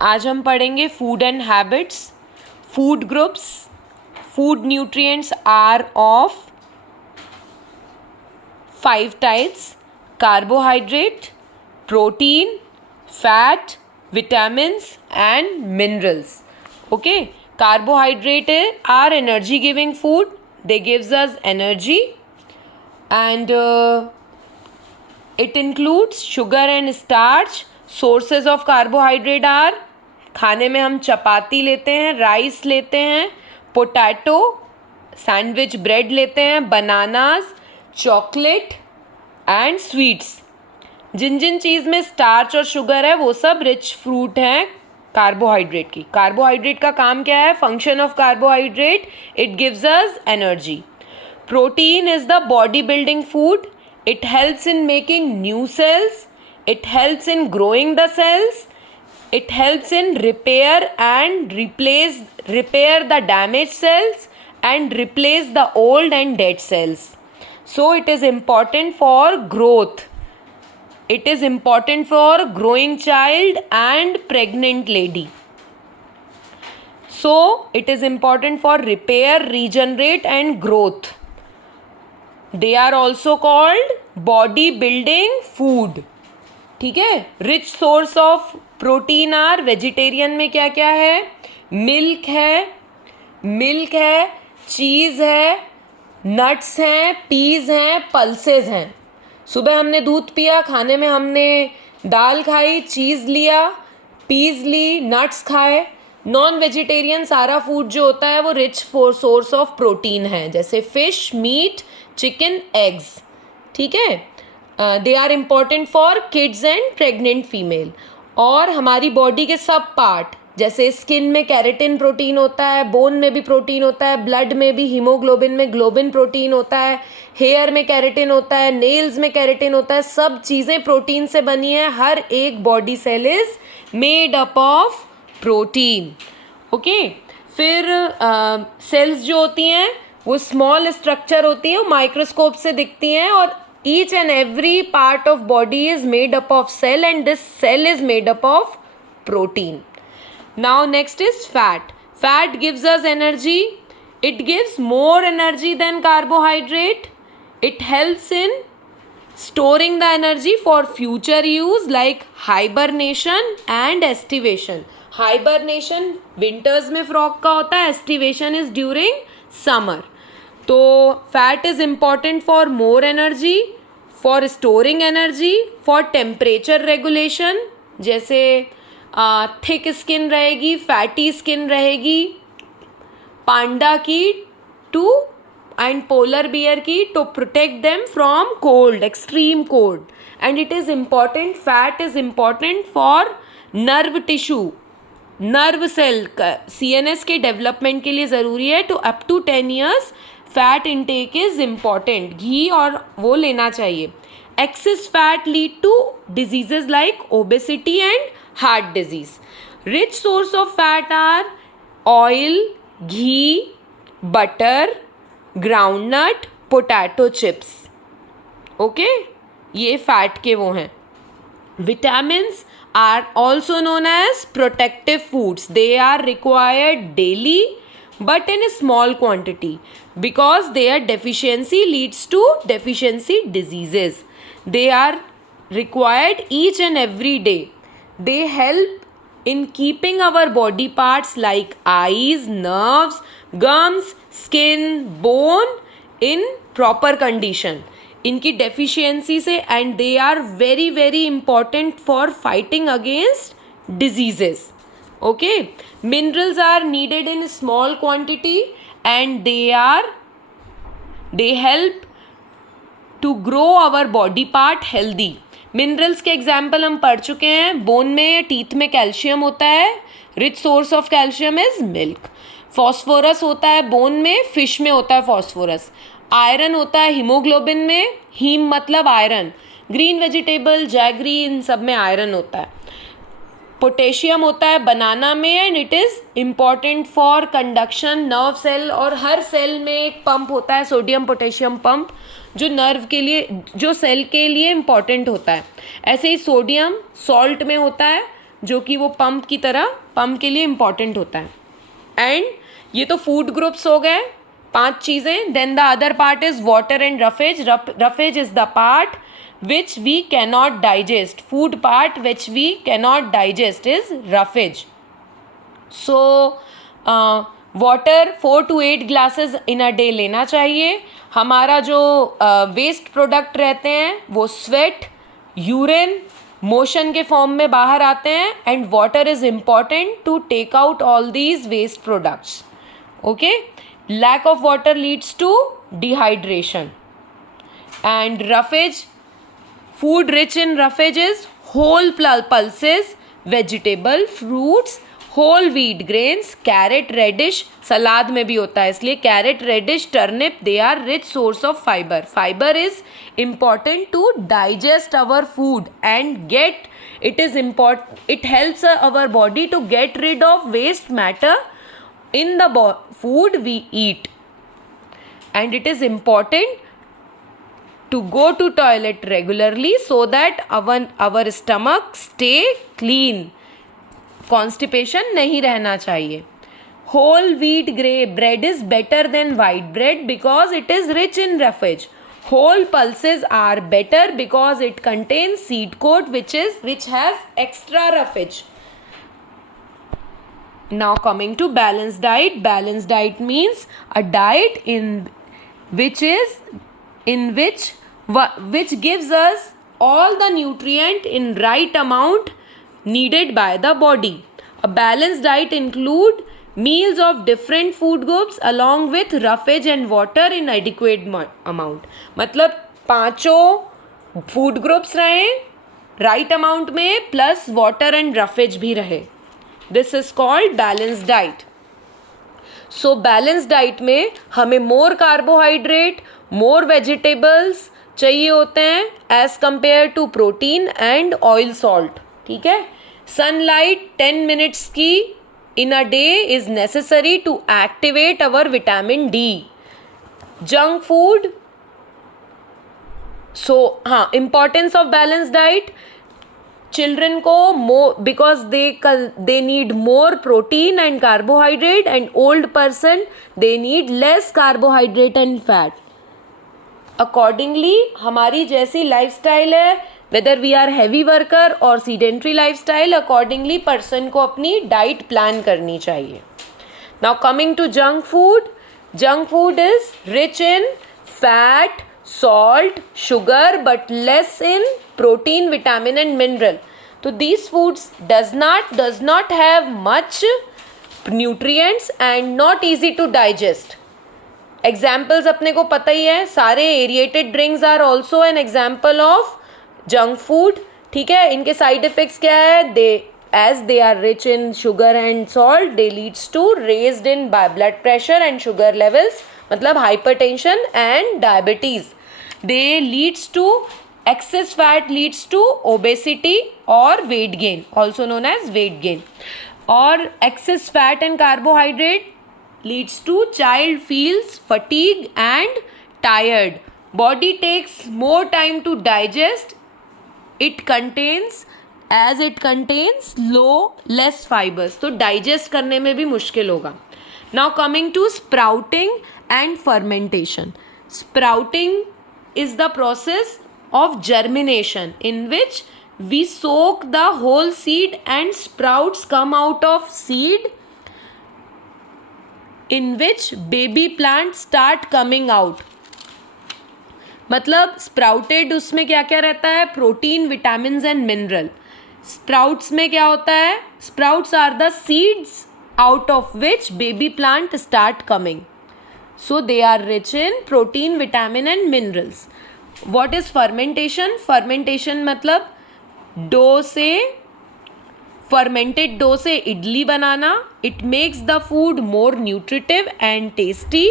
आज हम पढ़ेंगे food and habits, food groups. Food nutrients are of 5 types: carbohydrate, protein, fat, vitamins and minerals. Okay, carbohydrate are energy giving food. They gives us energy, and it includes sugar and starch. Sources of carbohydrate are, खाने में हम चपाती लेते हैं, rice लेते हैं, potato, sandwich bread लेते हैं, bananas, chocolate and sweets. जिन जिन चीज़ में स्टार्च और शुगर है वो सब रिच फ्रूट हैं कार्बोहाइड्रेट की. कार्बोहाइड्रेट का काम क्या है? Function of carbohydrate, it gives us energy. Protein is the body building food. It helps in making new cells. It helps in growing the cells. It helps in repair the damaged cells and replace the old and dead cells. So it is important for growth. It is important for growing child and pregnant lady. So it is important for repair, regenerate and growth. They are also called body building food. ठीक है. Rich source of protein are, vegetarian में क्या क्या है? Milk है, चीज़ है, nuts हैं, Ps हैं, पल्सेस हैं. सुबह हमने दूध पिया, खाने में हमने दाल खाई, चीज़ लिया, पीज ली, नट्स खाए. नॉन वेजिटेरियन सारा फूड जो होता है वो रिच सोर्स ऑफ प्रोटीन है, जैसे फिश, मीट, चिकन, एग्स. ठीक है. They are important for kids and pregnant female. और हमारी बॉडी के सब पार्ट, जैसे स्किन में केराटिन प्रोटीन होता है, बोन में भी प्रोटीन होता है, ब्लड में भी हीमोग्लोबिन में ग्लोबिन प्रोटीन होता है, हेयर में केराटिन होता है, नेल्स में केराटिन होता है. सब चीज़ें प्रोटीन से बनी है. हर एक body cell is made up of protein. Okay. फिर सेल्स जो होती हैं वो स्मॉल स्ट्रक्चर होती हैं, वो माइक्रोस्कोप से दिखती हैं, और each and every part of body is made up of cell, and this cell is made up of protein. Now next is fat. Fat gives us energy. It gives more energy than carbohydrate. It helps in storing the energy for future use like hibernation and estivation. Hibernation winters में frog का होता है, estivation is during summer. तो fat is important for more energy, for storing energy, for temperature regulation. जैसे thick skin रहेगी, fatty skin रहेगी panda की too and polar bear की, to protect them from cold, extreme cold. And it is important, fat is important for nerve tissue, nerve cell का CNS के development के लिए ज़रूरी है. तो up to 10 years fat intake is important. घी और वो लेना चाहिए. Excess fat lead to diseases like obesity and heart disease. Rich source of fat are oil, ghee, butter, groundnut, potato chips. Okay, ये फैट के वो हैं. Vitamins are also known as protective foods. They are required daily but in a small quantity because their deficiency leads to deficiency diseases. They are required each and every day. They help in keeping our body parts like eyes, nerves, gums, skin, bone in proper condition. इनकी deficiency से, and they are very very important for fighting against diseases. Okay. Minerals are needed in small quantity and they help to grow our body part healthy. Minerals के example हम पढ़ चुके हैं. Bone में, teeth में calcium होता है. Rich source of calcium is milk. Phosphorus होता है बोन में, फिश में होता है फॉस्फोरस. आयरन होता है हीमोग्लोबिन में, हीम मतलब आयरन. ग्रीन वेजिटेबल, जैगरी, इन सब में आयरन होता है. पोटेशियम होता है बनाना में, and it is important for conduction nerve cell. और हर सेल में एक पंप होता है, सोडियम पोटेशियम पंप, जो नर्व के लिए, जो सेल के लिए इम्पॉर्टेंट होता है. ऐसे ही सोडियम सॉल्ट में होता है, जो कि वो पंप की तरह पंप के लिए इम्पॉर्टेंट होता है. एंड ये तो फूड ग्रुप्स हो गए 5 चीज़ें. Then the other part is water and roughage. Roughage is the part which we cannot digest. Food part which we cannot digest is roughage. So water 4 to 8 glasses in a day लेना चाहिए. हमारा जो waste product रहते हैं वो sweat, urine, motion के form में बाहर आते हैं. And water is important to take out all these waste products. Okay. Lack of water leads to dehydration. And roughage, food rich in roughage is whole pulses, vegetable, fruits, whole wheat grains, carrot, radish. सलाद में भी होता है इसलिए carrot, radish, turnip, they are rich source of fiber. Fiber is important to digest our food and it helps our body to get rid of waste matter in the food we eat. And it is important to go to toilet regularly so that our stomach stay clean. Constipation नहीं रहना चाहिए. Whole wheat bread is better than white bread because it is rich in roughage. Whole pulses are better because it contains seed coat which has extra roughage. Now coming to balanced diet. Balanced diet means a diet which gives us all the nutrient in right amount needed by the body. A balanced diet include meals of different food groups along with roughage and water in adequate amount. मतलब 5 food groups रहे right amount में plus water and roughage भी रहे. This is called balanced diet. So balanced diet में हमें more carbohydrate, more vegetables चाहिए होते हैं as compared to protein and oil salt. ठीक है. सनलाइट 10 मिनट्स की in a day is necessary to activate our vitamin D. Junk food. So हाँ, importance of balance diet. Children को because they need more protein and carbohydrate and old person they need less carbohydrate and fat. Accordingly हमारी जैसी lifestyle है, whether we are heavy worker और sedentary lifestyle, accordingly person को अपनी diet plan करनी चाहिए. Now coming to junk food. Junk food is rich in fat, salt, sugar but less in protein, vitamin and mineral. So these foods does not have much nutrients and not easy to digest. Examples अपने को पता ही है सारे. aerated drinks are also an example of junk food. ठीक है. इनके side effects क्या है? As they are rich in sugar and salt, they leads to raised in blood pressure and sugar levels, मतलब hypertension and diabetes. They leads to excess fat leads to obesity or weight gain, also known as weight gain. Or excess fat and carbohydrate leads to child feels fatigue and tired. Body takes more time to digest. It contains less fibers, तो digest करने में भी मुश्किल होगा. Now coming to sprouting and fermentation. Sprouting is the process of germination in which we soak the whole seed and sprouts come out of seed, in which baby plants start coming out. मतलब sprouted उसमें क्या क्या रहता है? Protein, vitamins and mineral. Sprouts में क्या होता है? Sprouts are the seeds out of which baby plant start coming. So they are rich in protein, vitamin and minerals. What is fermentation? Fermentation मतलब fermented dough से इडली बनाना. It makes the food more nutritive and tasty.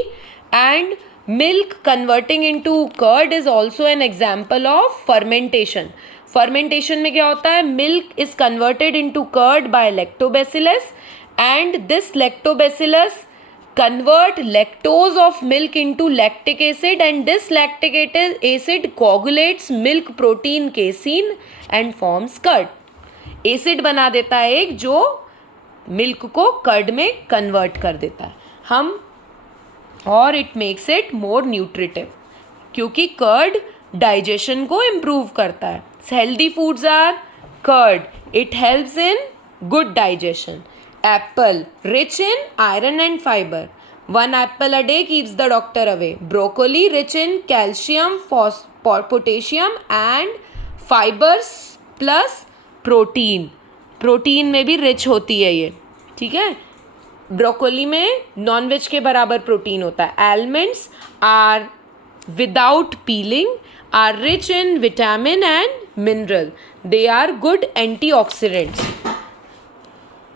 And milk converting into curd is also an example of fermentation. Fermentation में क्या होता है? Milk is converted into curd by lactobacillus. And this lactobacillus convert lactose of milk into lactic acid, and this lactic acid coagulates milk protein casein and forms curd. Acid बना देता है एक, जो milk को कर्ड में convert कर देता है और it makes it more nutritive, क्योंकि कर्ड डाइजेशन को इम्प्रूव करता है. Healthy foods are curd, it helps in good digestion. Apple rich in iron and fibre, 1 apple a day keeps the doctor away. Broccoli rich in calcium, potassium and fibers plus protein. Protein में भी rich होती है ये, ठीक है. Broccoli में nonveg के बराबर प्रोटीन होता है. Almonds are without peeling are rich in vitamin and mineral. They are good antioxidants.